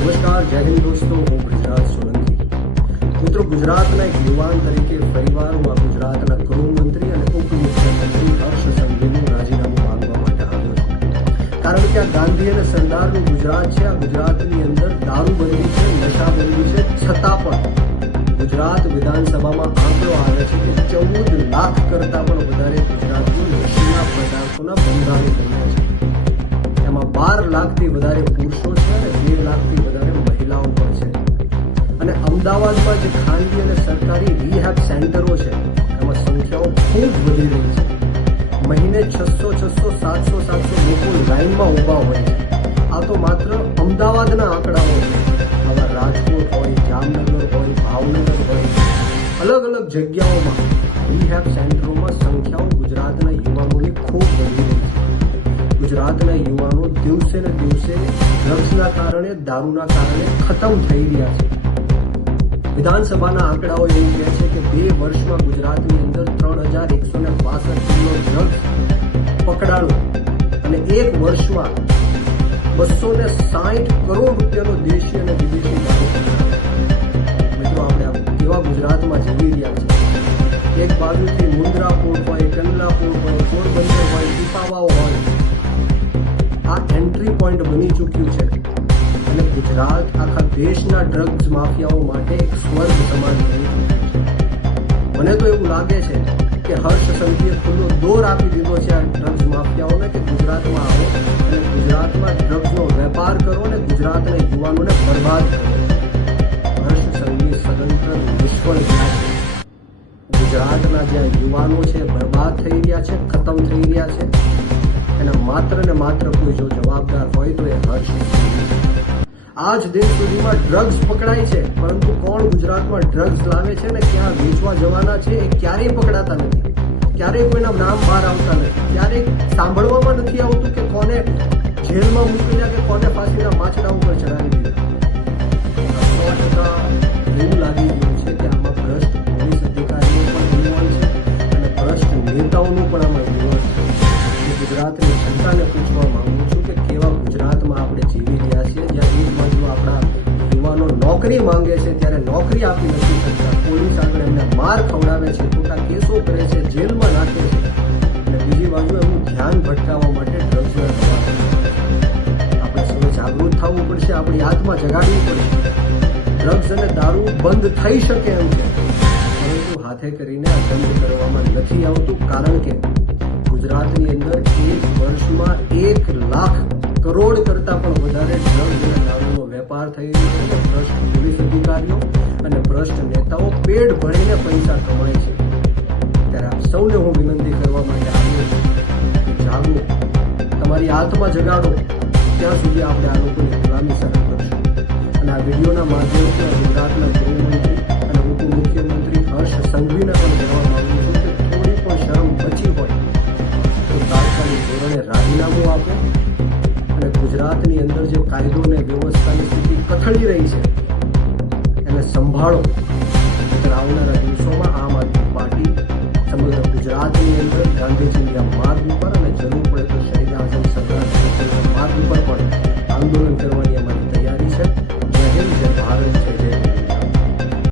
નમસ્કાર, જય હિન્દ દોસ્તો. હું બ્રિજરાજ સોલંકી. મિત્રો, ગુજરાતના એક યુવાન તરીકે ફરીવાર હું આ ગુજરાતના ગૃહમંત્રી અને ઉપમુખ્યમંત્રી હર્ષ સંઘવીનું રાજીનામું માંગવા માટે આવ્યો છું. કારણ કે આ ગાંધી અને સરદારનું ગુજરાત છે. આ ગુજરાતની અંદર દારૂબંધી છે, નશાબંધી છે, છતાં પણ ગુજરાત વિધાનસભામાં આંકડો આવે છે કે 14 લાખ કરતાં પણ વધારે ગુજરાતીઓ નશીલા પદાર્થોના બંધાણી બન્યા છે. એમાં 12 લાખથી વધારે પુરુષો છે અને 2 લાખથી વધારે મહિલાઓ પણ છે. અને અમદાવાદમાં જે ખાનગી અને સરકારી રિહેબ સેન્ટરો છે એમાં સંખ્યાઓ ખૂબ વધી રહી છે. મહિને 600, 700 લોકો લાઈનમાં ઊભા હોય છે. આ તો માત્ર અમદાવાદના આંકડાઓ છે. આવા રાજકોટ હોય, જામનગર હોય, ભાવનગર હોય, અલગ અલગ જગ્યાઓમાં રિહેબ સેન્ટરોમાં સંખ્યાઓ ગુજરાતના યુવાનોની ખૂબ વધી રહી છે. ગુજરાતના યુવાનો દિવસે ને દિવસે ડ્રગ્સના કારણે, દારૂના કારણે ખતમ થઈ રહ્યા છે. વિધાનસભાના આંકડાઓ એવું કહે છે કે 2 વર્ષમાં ગુજરાતની અંદર 3162 કિલો ડ્રગ્સ પકડાણું અને 1 વર્ષમાં 260 કરોડ રૂપિયાનો દેશી અને વિદેશી દારૂ પકડાયો. મિત્રો, આપણે કેવા ગુજરાતમાં જીવી રહ્યા છે. એક બાજુથી મુન્દ્રા પોર્ટ હોય, કંડલા પોર્ટ હોય, પોરબંદર હોય, પીપાવાવ હોય, આ એન્ટ્રી પોઈન્ટ બની ચૂક્યું છે. અને ગુજરાત આખા દેશના ડ્રગ્સ માફિયાઓ માટે એક સ્વર્ગ સમાન બની ચૂક્યું છે. મને તો એવું લાગે છે કે હર્ષ સંઘવીએ ખુલ્લો દોર આપી દીધો છે આ ડ્રગ્સ માફિયાઓને કે ગુજરાતમાં આવો અને ગુજરાતમાં ડ્રગ્સનો વેપાર કરો અને ગુજરાતના યુવાનોને બરબાદ કરો. હર્ષ સંઘવી સદંતર નિષ્ફળ ગયા છે. ગુજરાતના જે યુવાનો છે બરબાદ થઈ રહ્યા છે, ખતમ થઈ રહ્યા છે. એના માત્ર ને માત્ર કોઈ જો જવાબદાર હોય તો એ હર્ષ સંઘવી છે. આજ દિન સુધીમાં ડ્રગ્સ પકડાય છે, પરંતુ કોણ ગુજરાતમાં ડ્રગ્સ લાવે છે ને ક્યાં વેચવા જવાના છે એ ક્યારેય પકડાતા નથી. ક્યારેય કોઈના નામ બહાર આવતા નથી. ક્યારેય સાંભળવામાં નથી આવતું કે કોને જેલમાં મોકલ્યા કે કોને ફાંસીના માછડા ઉપર ચડાવી દીધા. 100% એવું લાગી રહ્યું છે કે આમાં ભ્રષ્ટ પોલીસ અધિકારીઓ પણ ઇન્વોલ્વ છે અને ભ્રષ્ટ નેતાઓનું પણ આમાં ઇન્વોલ્વ છે. હું ગુજરાતની જનતાને પૂછવા માંગુ છું કે કેવા ગુજરાતમાં આપણે જીવી રહ્યા છીએ, જ્યાં એક બાજુ આપણા યુવાનો નોકરી માંગે છે ત્યારે નોકરી આપી નથી શકતા, પોલીસ આગળ એમને માર ખવડાવે છે, ખોટા કેસો કરે છે, જેલમાં નાખે છે, અને બીજી બાજુ એમનું ધ્યાન ભટકાવવા માટે ડ્રગ્સના દવા. આપણે સૌ જાગૃત થવું પડશે, આપણી આત્મા જગાડવી પડશે. ડ્રગ્સ અને દારૂ બંધ થઈ શકે એમ છે, પરંતુ હાથે કરીને આ બંધ કરવામાં નથી આવતું. કારણ કે ગુજરાતની અંદર 1 વર્ષમાં 1 લાખ કરોડ કરતાં પણ વધારે ડ્રગ્સ અને દારૂનો વેપાર થઈ રહ્યો છે. ભ્રષ્ટ પોલીસ અધિકારીઓ અને ભ્રષ્ટ નેતાઓ પેટ ભરીને પૈસા કમાય છે. ત્યારે આપ સૌને હું વિનંતી કરવા માટે આવ્યો છું કે જાગો, તમારી આત્મા જગાડો, ત્યાં સુધી આપણે આ લોકોની ગુલામી સહન કરશું. અને આ વિડીયોના માધ્યમથી ગુજરાતના ગૃહમંત્રી અને ઉપમુખ્યમંત્રી હર્ષ સંઘવીને પણ કહેવા માંગુ છું કે થોડી પણ શરમ બચી હોય તો તાત્કાલિક ધોરણે રાજીનામું આપો અને ગુજરાતની અંદર જે કાયદો અને વ્યવસ્થાની સ્થિતિ કથળી રહી છે એને સંભાળો. આવનારા દિવસોમાં આમ આદમી પાર્ટી સમગ્ર ગુજરાતની અંદર ગાંધીજીના માર્ગ ઉપર